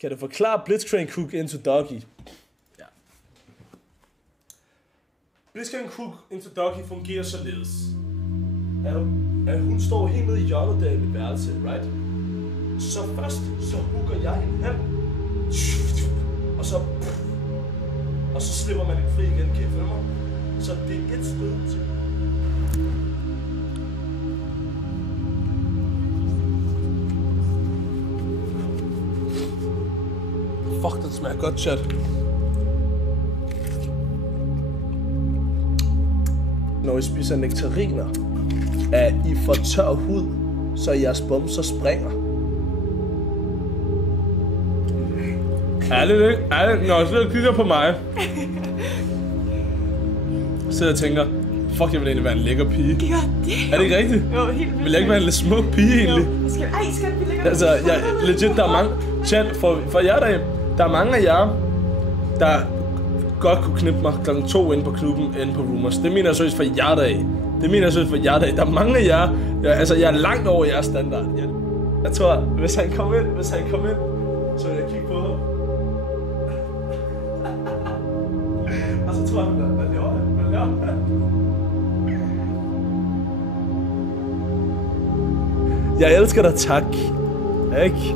Kan du forklare Blitzcrank Hook into Doggy? Ja. Blitzcrank Hook into Doggy fungerer således. At hun står helt nede i hjørnet der i mit værelse, right? Så først, så hooker jeg en hand. Og så slipper man den fri igen, kan I følge mig? Så det er et stød til. Fuck, den smager godt, chat. Når I spiser nektariner, at I får tør hud, så jeres bumser springer. Ærligt, når jeg sidder og kigger på mig, så jeg tænker, fuck, jeg vil egentlig være en lækker pige. Gør det? Er det ikke rigtigt? Jo, helt vildt. Vil jeg ikke være en lidt smuk pige egentlig? Jo. Skal vi lægge Altså, legit, der er mange... Chat, for jer der er mange af jer, der godt kunne knippe mig kl. 2 inde på klubben, inde på Rumors. Det mener jeg seriøst for jer Der er mange af jer, jeg er langt over jeres standard. Jeg tror, hvis han kom ind, så vil jeg kigge på ham. Og så tror jeg, hvad laver han? Jeg elsker dig, tak. Ikke?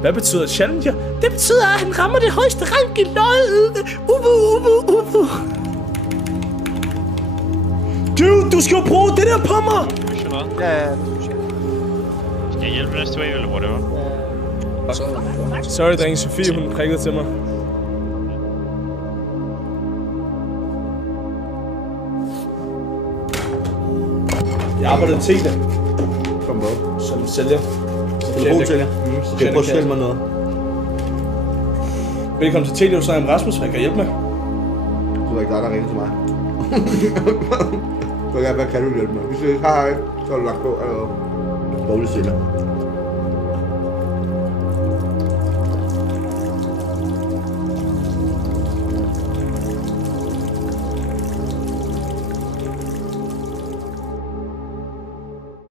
Hvad betyder challenger? Det betyder, at han rammer det højeste rank i løjet. Ubu. Du skal jo bruge det der på mig! Ja. Skal jeg hjælpe næste wave, eller whatever? Sorry, drenge. Sofie, hun prikkede til mig. Jeg arbejder til det. Kom på. Som sælger. Du er god sælger. Så kan jeg prøve at sælge mig noget. Velkommen til Telio, så er jeg Rasmus. Hvad kan jeg hjælpe med? Du er ikke dig, der ringer til mig. Hvad kan du hjælpe med? Hvis jeg har så er du lagt på, eller dårlig sælger.